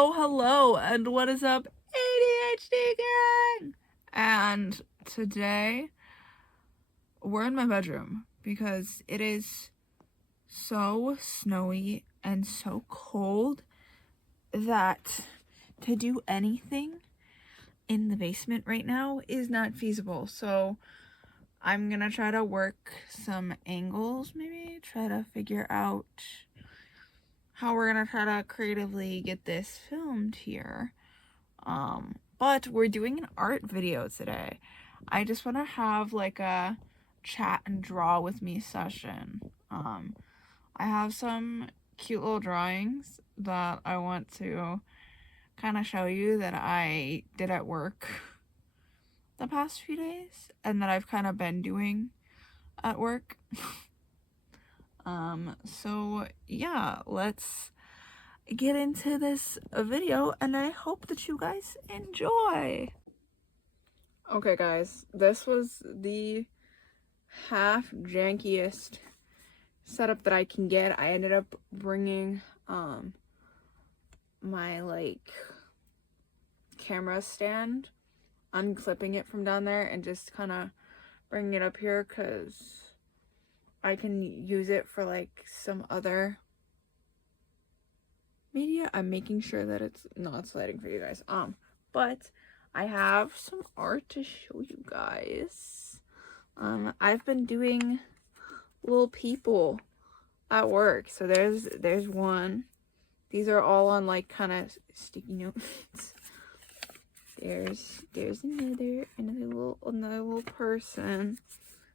Hello, and what is up, ADHD gang? And today, we're in my bedroom because it is so snowy and so cold that to do anything in the basement right now is not feasible. So I'm gonna try to work some angles, maybe try to figure out how we're gonna try to creatively get this filmed here. But we're doing an art video today. I just want to have like a chat and draw with me session. I have some cute little drawings that I want to kind of show you that I did at work the past few days and that I've kind of been doing at work. So yeah, let's get into this video and I hope that you guys enjoy. Okay guys, this was the half jankiest setup that I can get. I ended up bringing my like camera stand, unclipping it from down there and just kind of bringing it up here because I can use it for like some other media. I'm making sure that it's not sliding for you guys. But I have some art to show you guys. I've been doing little people at work. So there's one. These are all on like kind of sticky notes. There's another little person.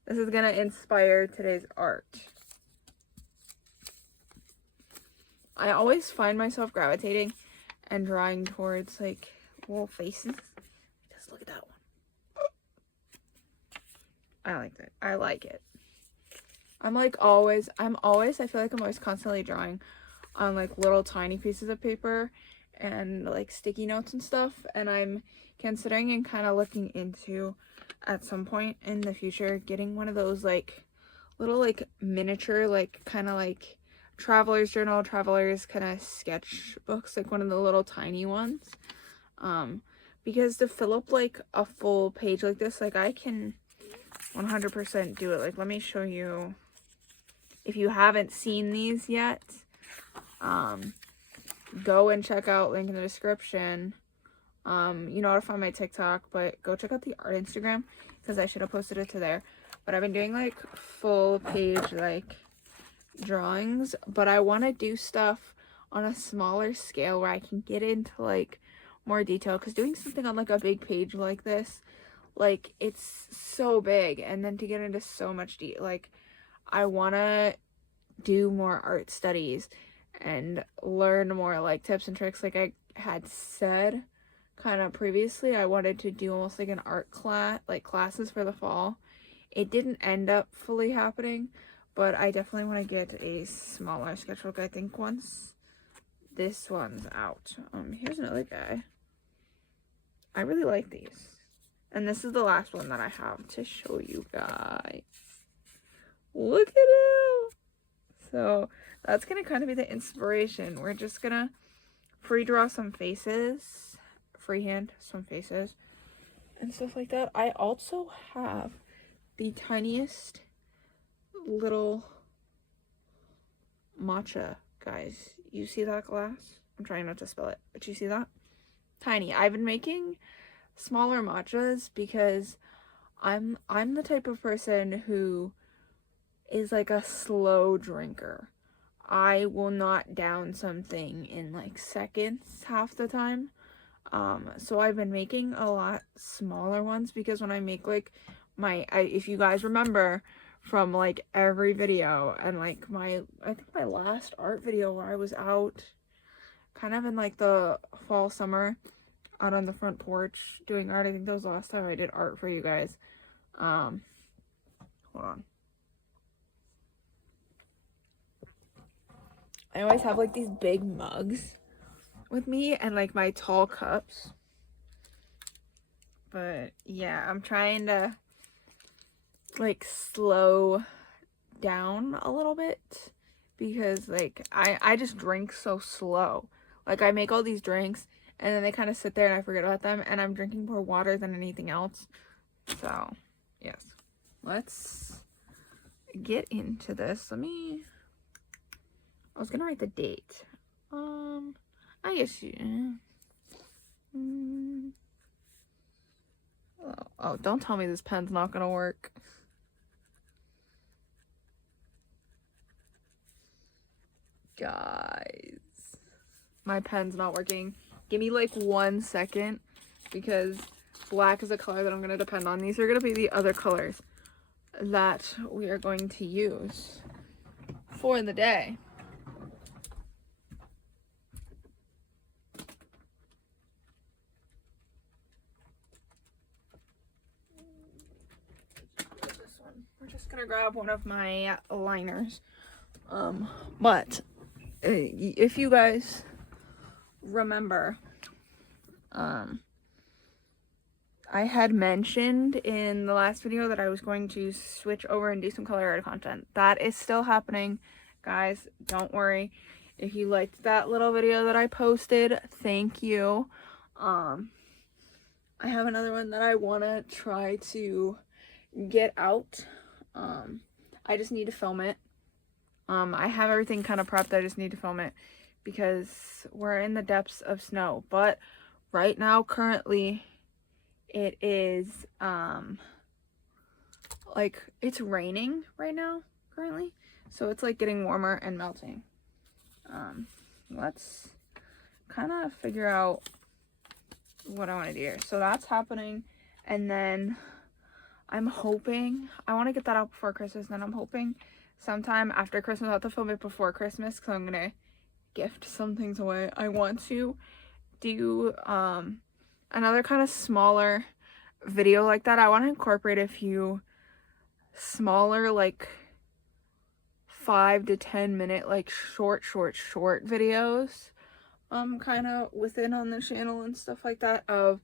This is gonna inspire today's art. I always find myself gravitating and drawing towards like little faces. Just look at that one. I like that. I like it. I feel like I'm always constantly drawing on like little tiny pieces of paper and like sticky notes and stuff, and I'm considering and kind of looking into at some point in the future getting one of those like little like miniature like kind of like traveler's journal, traveler's kind of sketch books, like one of the little tiny ones, because to fill up like a full page like this, like I can 100% do it. Like let me show you, if you haven't seen these yet, go and check out, link in the description. You know how to find my TikTok, but go check out the art Instagram because I should have posted it to there. But I've been doing like full page like drawings, but I want to do stuff on a smaller scale where I can get into like more detail, because doing something on like a big page like this, like it's so big, and then to get into so much detail, like I want to do more art studies and learn more like tips and tricks. Like I had said kind of previously, I wanted to do almost like an art class, like classes for the fall. It didn't end up fully happening, but I definitely want to get a smaller sketchbook. I think once this one's out. Here's another guy. I really like these. And this is the last one that I have to show you guys. Look at him! So that's going to kind of be the inspiration. We're just going to free draw some faces, freehand some faces, and stuff like that. I also have the tiniest little matcha, guys. You see that glass? I'm trying not to spill it, but you see that? Tiny. I've been making smaller matchas because I'm the type of person who is like a slow drinker. I will not down something in like seconds half the time. So I've been making a lot smaller ones because when I make like if you guys remember from like every video and like I think my last art video where I was out kind of in like the fall summer out on the front porch doing art. I think that was the last time I did art for you guys. Hold on. I always have like these big mugs with me and like my tall cups. But yeah, I'm trying to like slow down a little bit because like I just drink so slow. Like, I make all these drinks, and then they kind of sit there, and I forget about them, and I'm drinking more water than anything else. So, yes. Let's get into this. I was gonna write the date. I guess you... Oh, don't tell me this pen's not gonna work. Guys, my pen's not working. Give me like 1 second, because black is a color that I'm gonna depend on. These are gonna be the other colors that we are going to use for the day. We're just gonna grab one of my liners. But if you guys remember, I had mentioned in the last video that I was going to switch over and do some color art content. That is still happening, guys. Don't worry. If you liked that little video that I posted, thank you. I have another one that I want to try to get out. I just need to film it. I have everything kind of prepped. I just need to film it because we're in the depths of snow. But right now, currently, it is, like, it's raining right now, currently. So it's, like, getting warmer and melting. Let's kind of figure out what I want to do here. So that's happening. And then I'm hoping, I want to get that out before Christmas. And then I'm hoping sometime after Christmas, I'll have to film it before Christmas because I'm going to gift some things away. I want to do, another kind of smaller video like that. I want to incorporate a few smaller, like 5 to 10 minute, like short videos, kind of within on the channel and stuff like that of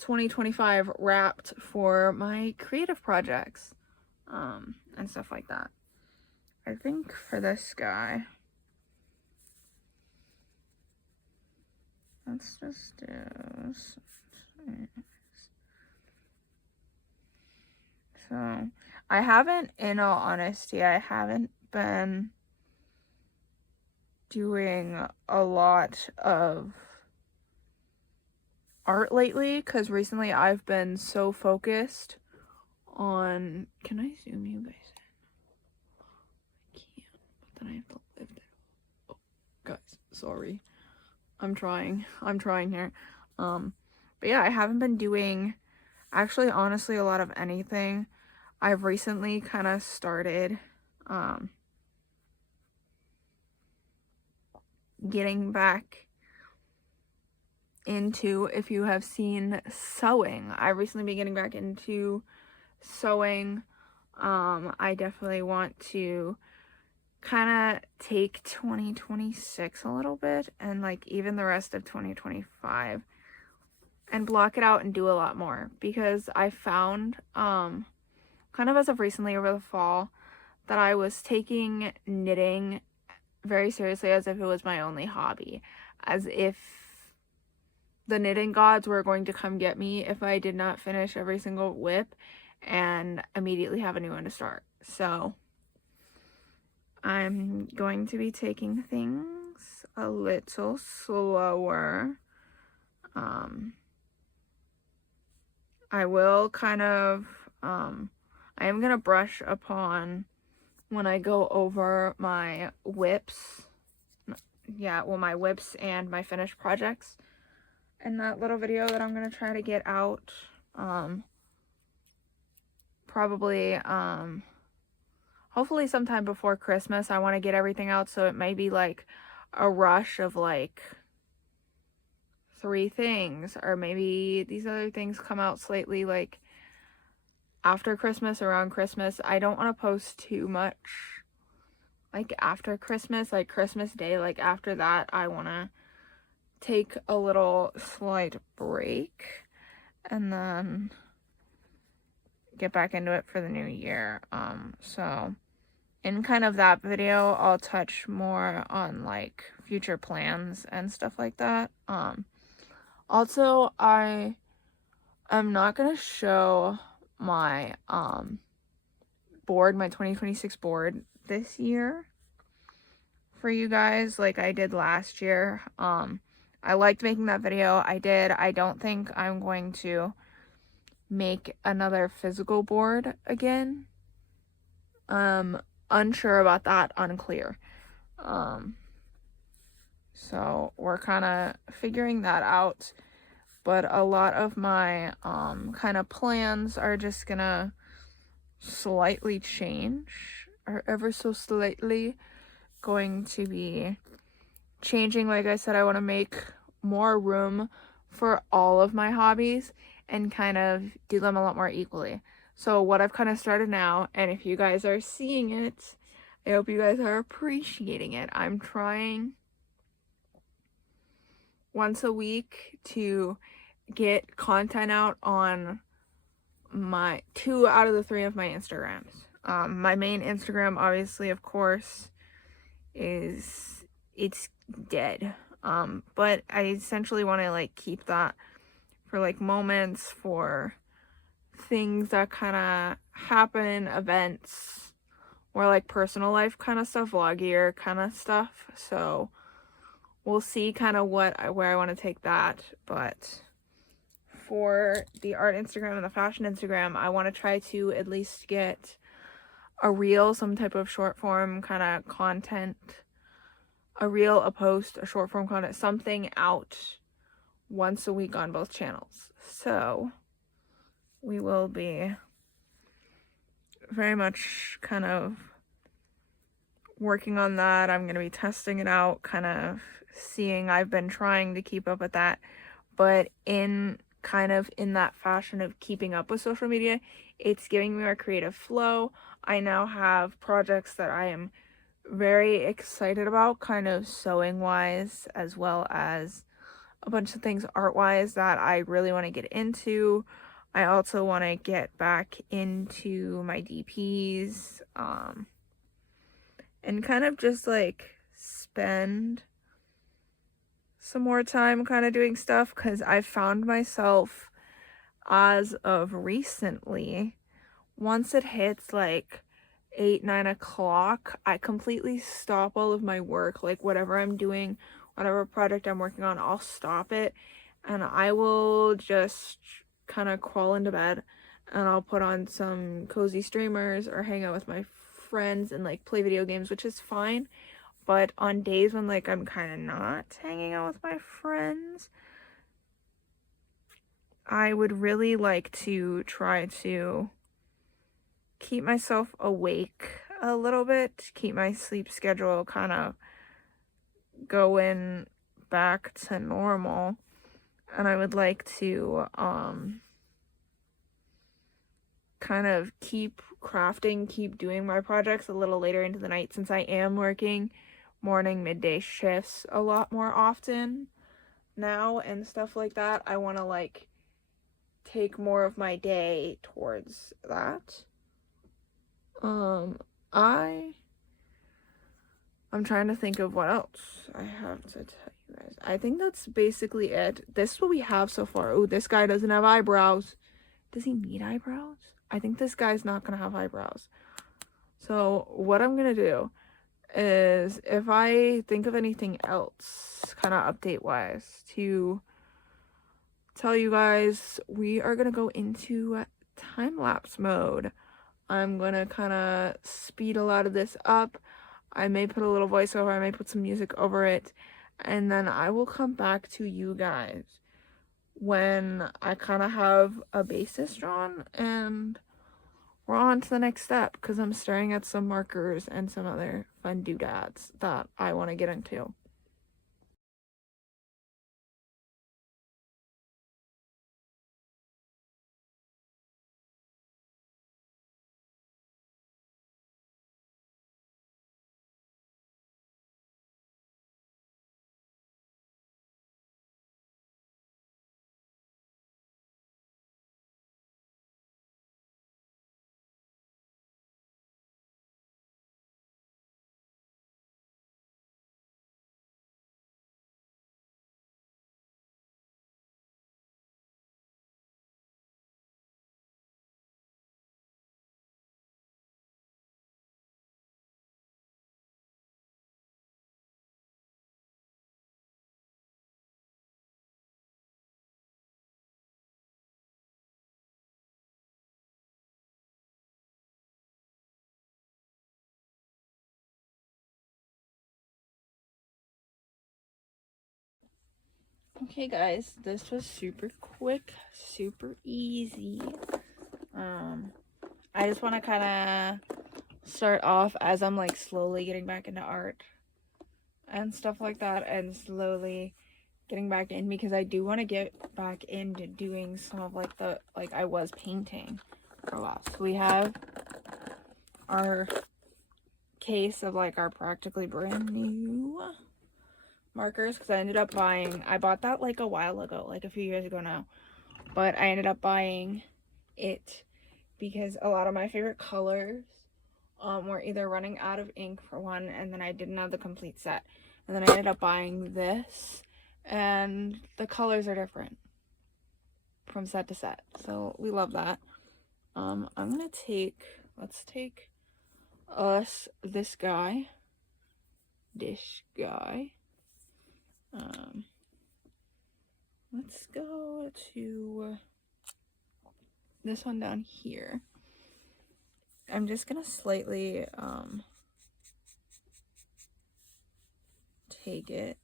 2025 wrapped for my creative projects, and stuff like that. I think for this guy, let's just do so. I haven't, in all honesty, I haven't been doing a lot of art lately because recently I've been so focused on, can I zoom you guys in? I can't, but then I have to lift it. Oh, guys, sorry. I'm trying here. But yeah, I haven't been doing, actually, honestly, a lot of anything. I've recently kind of started, getting back into, if you have seen sewing, I've recently been getting back into sewing. I definitely want to kind of take 2026 a little bit and like even the rest of 2025 and block it out and do a lot more, because I found kind of as of recently over the fall that I was taking knitting very seriously, as if it was my only hobby, as if the knitting gods were going to come get me if I did not finish every single whip and immediately have a new one to start. So I'm going to be taking things a little slower. I will kind of, I am going to brush upon when I go over my whips. Yeah, well, my whips and my finished projects in that little video that I'm going to try to get out. Probably, hopefully sometime before Christmas. I want to get everything out, so it may be like a rush of like 3 things, or maybe these other things come out slightly like after Christmas, around Christmas. I don't want to post too much like after Christmas, like Christmas Day. Like after that, I want to take a little slight break and then get back into it for the new year. So in kind of that video, I'll touch more on like future plans and stuff like that. Also, I am not gonna show my board, my 2026 board this year for you guys like I did last year. I liked making that video. I don't think I'm going to make another physical board again. Unsure about that, unclear. So we're kind of figuring that out, but a lot of my kind of plans are just gonna slightly change, or ever so slightly going to be changing. Like I said, I want to make more room for all of my hobbies and kind of do them a lot more equally. So what I've kind of started now, and if you guys are seeing it, I hope you guys are appreciating it. I'm trying once a week to get content out on my 2 out of the 3 of my Instagrams. My main Instagram, obviously, of course, it's dead. But I essentially want to like keep that for like moments, for things that kind of happen, events, or like personal life kind of stuff, vloggier kind of stuff. So we'll see kind of where I want to take that. But for the art Instagram and the fashion Instagram, I want to try to at least get a reel, some type of short form kind of content, a reel, a post, a short form content, something out once a week on both channels. So we will be very much kind of working on that. I'm going to be testing it out, kind of seeing. I've been trying to keep up with that, but in that fashion of keeping up with social media, it's giving me more creative flow. I now have projects that I am very excited about, kind of sewing wise, as well as a bunch of things art wise that I really want to get into. I also want to get back into my DPs, and kind of just like spend some more time kind of doing stuff, because I found myself as of recently, once it hits like 8-9 o'clock, I completely stop all of my work, like whatever I'm doing, whatever project I'm working on, I'll stop it and I will just kind of crawl into bed and I'll put on some cozy streamers or hang out with my friends and like play video games, which is fine. But on days when like I'm kind of not hanging out with my friends, I would really like to try to keep myself awake a little bit, keep my sleep schedule kind of going back to normal. And I would like to kind of keep crafting, keep doing my projects a little later into the night, since I am working morning, midday shifts a lot more often now and stuff like that. I want to like take more of my day towards that. I'm trying to think of what else I have to tell you guys. I think that's basically it. This is what we have so far. Oh, this guy doesn't have eyebrows. Does he need eyebrows? I think this guy's not gonna have eyebrows. So what I'm gonna do is, if I think of anything else kind of update wise to tell you guys, we are gonna go into time-lapse mode. I'm gonna kind of speed a lot of this up. I may put a little voiceover, I may put some music over it, and then I will come back to you guys when I kind of have a basis drawn and we're on to the next step, because I'm staring at some markers and some other fun doodads that I want to get into. Okay guys, this was super quick, super easy. I just want to kind of start off as I'm like slowly getting back into art and stuff like that, and slowly getting back in, because I do want to get back into doing some of like the, like I was painting for a while. So we have our case of like our practically brand new markers, because I bought that like a while ago, like a few years ago now, but I ended up buying it because a lot of my favorite colors were either running out of ink for one, and then I didn't have the complete set, and then I ended up buying this, and the colors are different from set to set, so we love that. I'm gonna let's take this guy, let's go to this one down here. I'm just gonna slightly take it.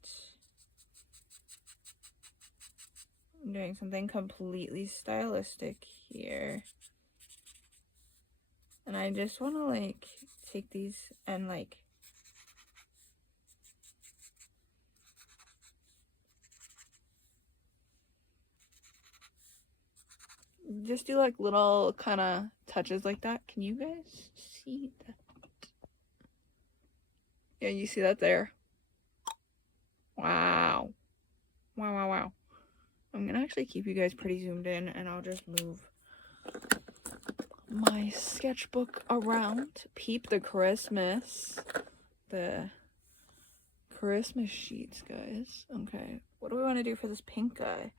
I'm doing something completely stylistic here, and I just want to like take these and like just do like little kind of touches like that. Can you guys see that? Yeah, you see that there? Wow. Wow, wow, wow. I'm gonna actually keep you guys pretty zoomed in, and I'll just move my sketchbook around. Peep the Christmas sheets, guys. Okay, what do we want to do for this pink guy?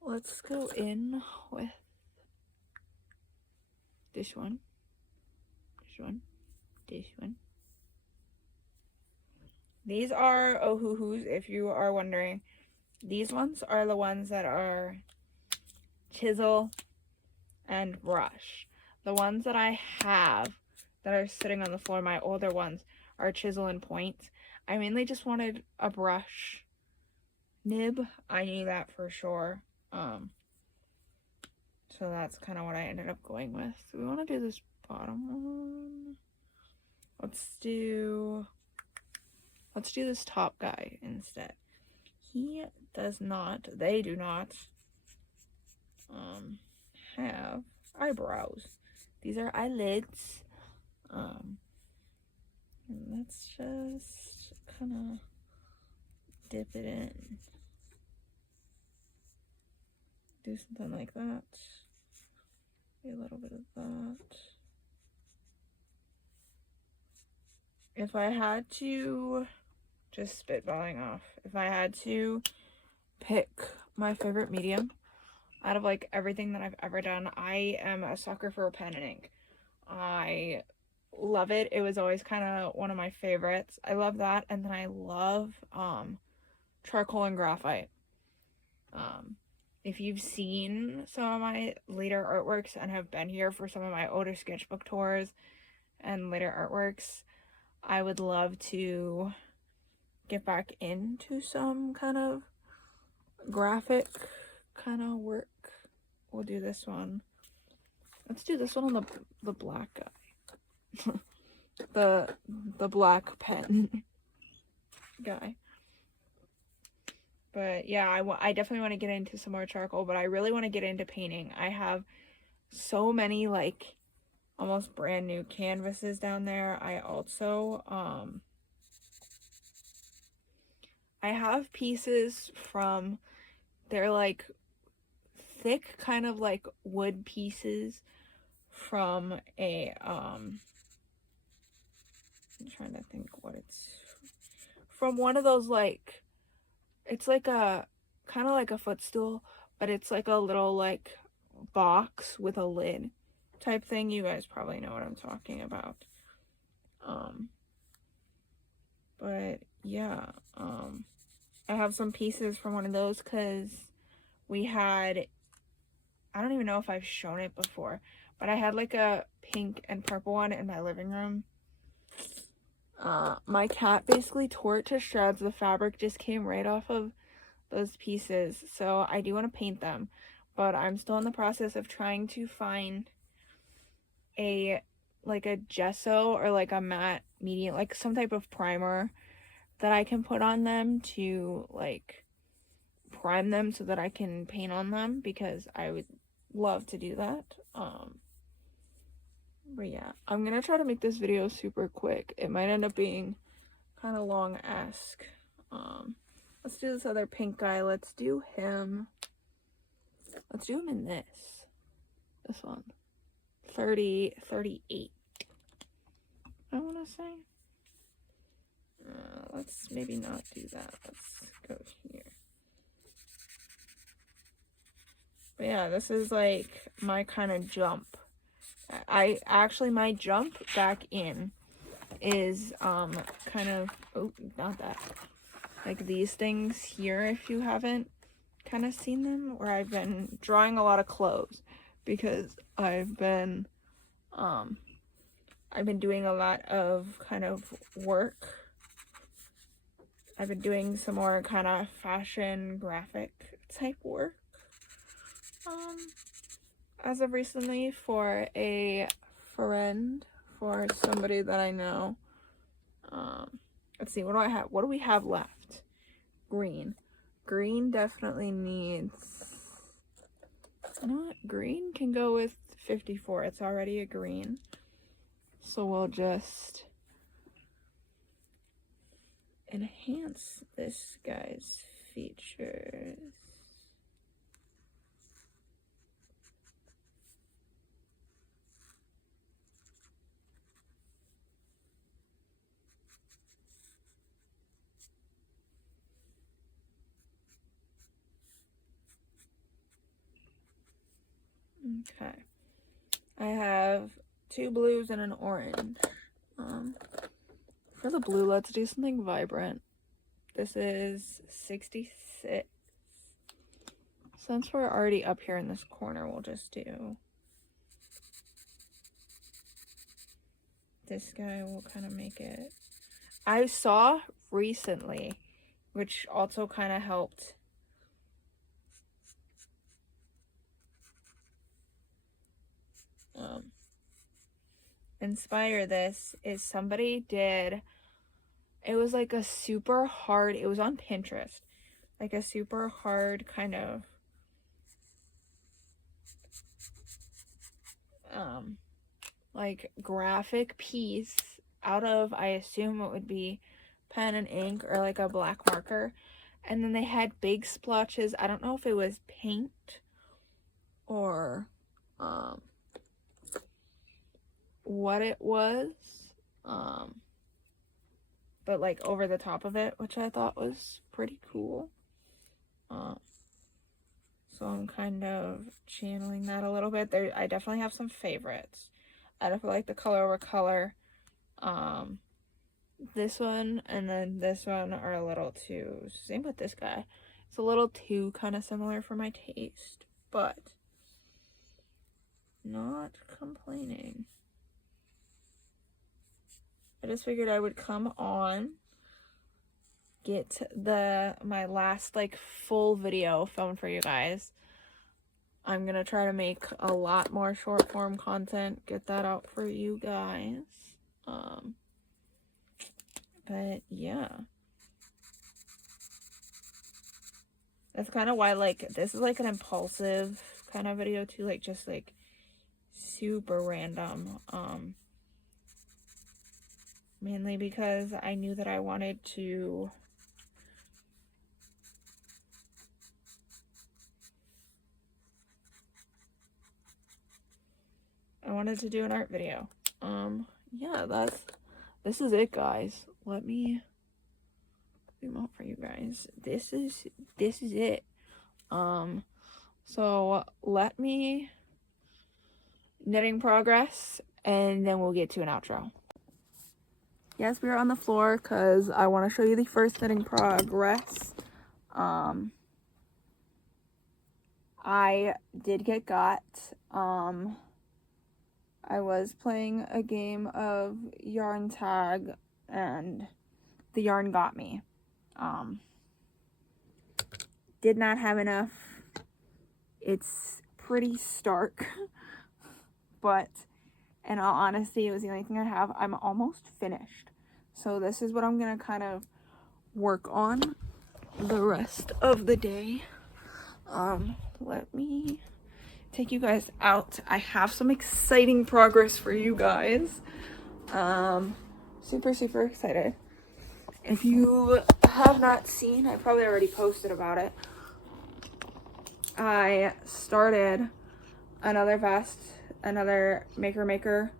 Let's go in with this one, this one, this one. These are Ohuhus, if you are wondering. These ones are the ones that are chisel and brush. The ones that I have that are sitting on the floor, my older ones, are chisel and point. I mainly just wanted a brush nib. I knew that for sure. So that's kind of what I ended up going with. So we want to do this bottom one. Let's do this top guy instead. They do not have eyebrows. These are eyelids. And let's just kind of dip it in. Do something like that. A little bit of that. If I had to, just spitballing off, if I had to pick my favorite medium out of like everything that I've ever done, I am a sucker for a pen and ink. I love it. It was always kind of one of my favorites. I love that, and then I love charcoal and graphite. If you've seen some of my later artworks and have been here for some of my older sketchbook tours and later artworks, I would love to get back into some kind of graphic kind of work. We'll do this one. Let's do this one on the black guy. the black pen guy. But yeah, I definitely want to get into some more charcoal, but I really want to get into painting. I have so many like almost brand new canvases down there. I also I have pieces from, they're like thick kind of like wood pieces from a I'm trying to think what it's from, one of those like, it's like a kind of like a footstool, but it's like a little like box with a lid type thing. You guys probably know what I'm talking about. But yeah, I have some pieces from one of those because we had, I don't even know if I've shown it before, but I had like a pink and purple one in my living room. My cat basically tore it to shreds. The fabric just came right off of those pieces. So I do want to paint them, but I'm still in the process of trying to find a gesso or like a matte medium, like some type of primer that I can put on them to like prime them so that I can paint on them, because I would love to do that. But yeah, I'm gonna try to make this video super quick. It might end up being kind of long-esque. Let's do this other pink guy. Let's do him in this one. 38, I want to say. Let's maybe not do that. Let's go here. But yeah, this is like my kind of jump. My jump back in is kind of, oh, not that, like these things here, if you haven't kind of seen them, where I've been drawing a lot of clothes because I've been doing a lot of kind of work. I've been doing some more kind of fashion graphic type work as of recently for a friend, for somebody that I know. Let's see, what do I have? What do we have left? Green. Green definitely needs, you know what? Green can go with 54. It's already a green. So we'll just enhance this guy's features. Okay. I have 2 blues and an orange. For the blue, let's do something vibrant. This is 66. Since we're already up here in this corner, we'll just do this guy. Will kind of make it. I saw recently, which also kind of helped inspire this, is somebody did, it was like a super hard, it was on Pinterest, like a super hard kind of like graphic piece out of, I assume it would be pen and ink or like a black marker, and then they had big splotches. I don't know if it was paint or what it was, but like over the top of it, which I thought was pretty cool. So I'm kind of channeling that a little bit. I definitely have some favorites. I definitely like the color over color. This one and then this one are a little too, same with this guy. It's a little too kind of similar for my taste, but not complaining. I just figured I would come on, get my last like full video filmed for you guys. I'm gonna try to make a lot more short form content, get that out for you guys. But yeah, that's kind of why, like, this is like an impulsive kind of video too, like just like super random. Mainly because I knew that I wanted to do an art video. Yeah, this is it, guys. Let me zoom out for you guys. This is it. So let me knitting progress, and then we'll get to an outro. Yes, we are on the floor because I want to show you the first knitting progress. I did get got. I was playing a game of yarn tag and the yarn got me. did not have enough. It's pretty stark, but in all honesty, it was the only thing I have. I'm almost finished. So this is what I'm gonna kind of work on the rest of the day. Let me take you guys out. I have some exciting progress for you guys. Super excited. If you have not seen, I probably already posted about it. I started another vest, another Maker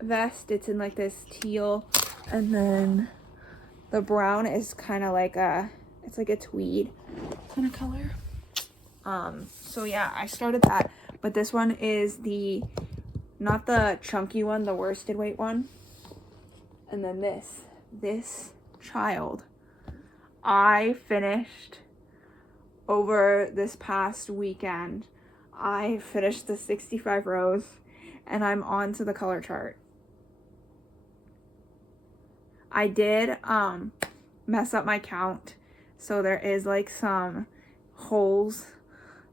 vest. It's in like this teal, and then the brown is kind of like it's like a tweed kind of color. So yeah, I started that, but this one is not the chunky one, the worsted weight one. And then this child, I finished over this past weekend. I finished the 65 rows, and I'm on to the color chart. I did mess up my count, so there is like some holes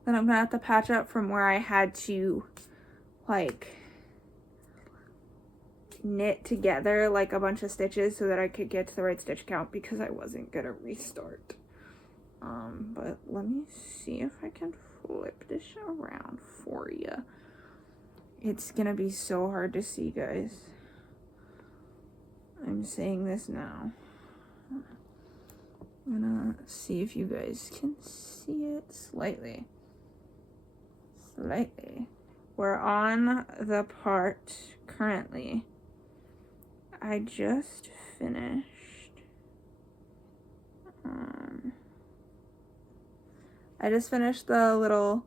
that I'm gonna have to patch up from where I had to like knit together like a bunch of stitches so that I could get to the right stitch count, because I wasn't gonna restart. But let me see if I can flip this around for you. It's gonna be so hard to see, guys. I'm saying this now. I'm gonna see if you guys can see it slightly. We're on the part currently. I just finished. I just finished the little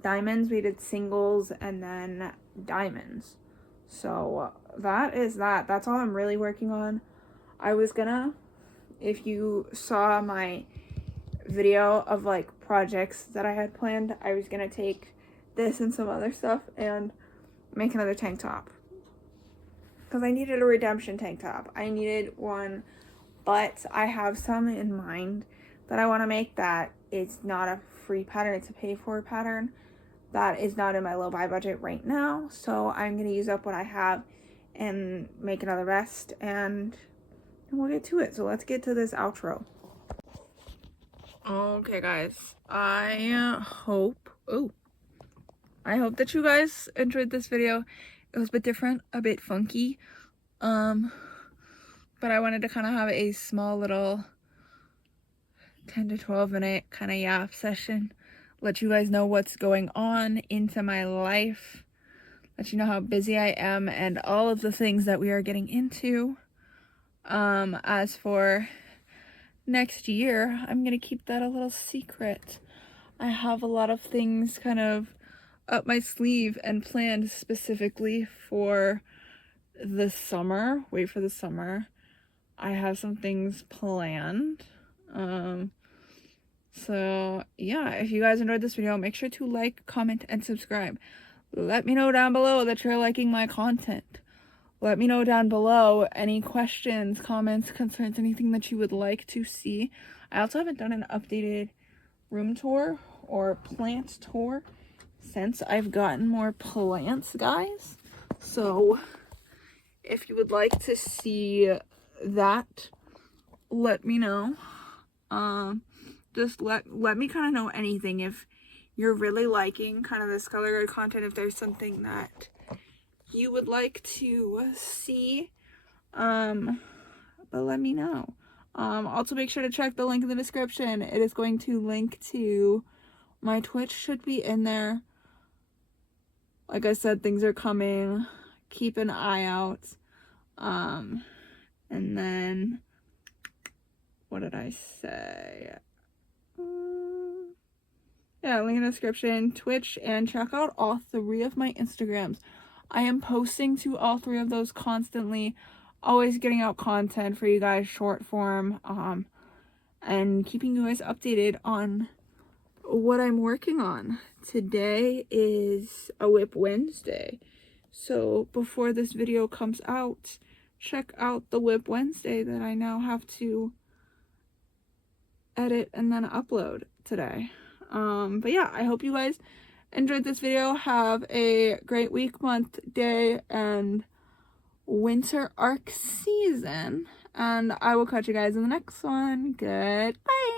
diamonds. We did singles and then diamonds. So that is that. That's all I'm really working on. I was gonna, if you saw my video of like projects that I had planned, I was gonna take this and some other stuff and make another tank top, because I needed a redemption tank top. I needed one, but I have some in mind that I want to make that it's not a free pattern, it's a pay for pattern that is not in my low buy budget right now. So I'm gonna use up what I have and make another vest, and we'll get to it. So let's get to this outro. Okay guys, I hope that you guys enjoyed this video. It was a bit different, a bit funky, but I wanted to kind of have a small little 10 to 12 minute kind of yap session, let you guys know what's going on into my life, let you know how busy I am and all of the things that we are getting into. As for next year, I'm gonna keep that a little secret. I have a lot of things kind of up my sleeve and planned specifically for the summer. Wait for the summer. I have some things planned. So yeah, if you guys enjoyed this video, make sure to like, comment, and subscribe. Let me know down below that you're liking my content. Let me know down below any questions, comments, concerns, anything that you would like to see. I also haven't done an updated room tour or plant tour since I've gotten more plants, guys. So if you would like to see that, let me know. Just let me kind of know anything. If you're really liking kind of this color guard content, if there's something that you would like to see, but let me know. Also make sure to check the link in the description. It is going to link to my Twitch, should be in there. Like I said, things are coming. Keep an eye out. And then, what did I say? Yeah, link in the description, Twitch, and check out all 3 of my Instagrams. I am posting to all 3 of those constantly, always getting out content for you guys, short form, and keeping you guys updated on what I'm working on. Today is a WIP Wednesday, so before this video comes out, check out the WIP Wednesday that I now have to edit and then upload. today. But yeah, I hope you guys enjoyed this video. Have a great week, month, day, and winter arc season. And I will catch you guys in the next one. Goodbye.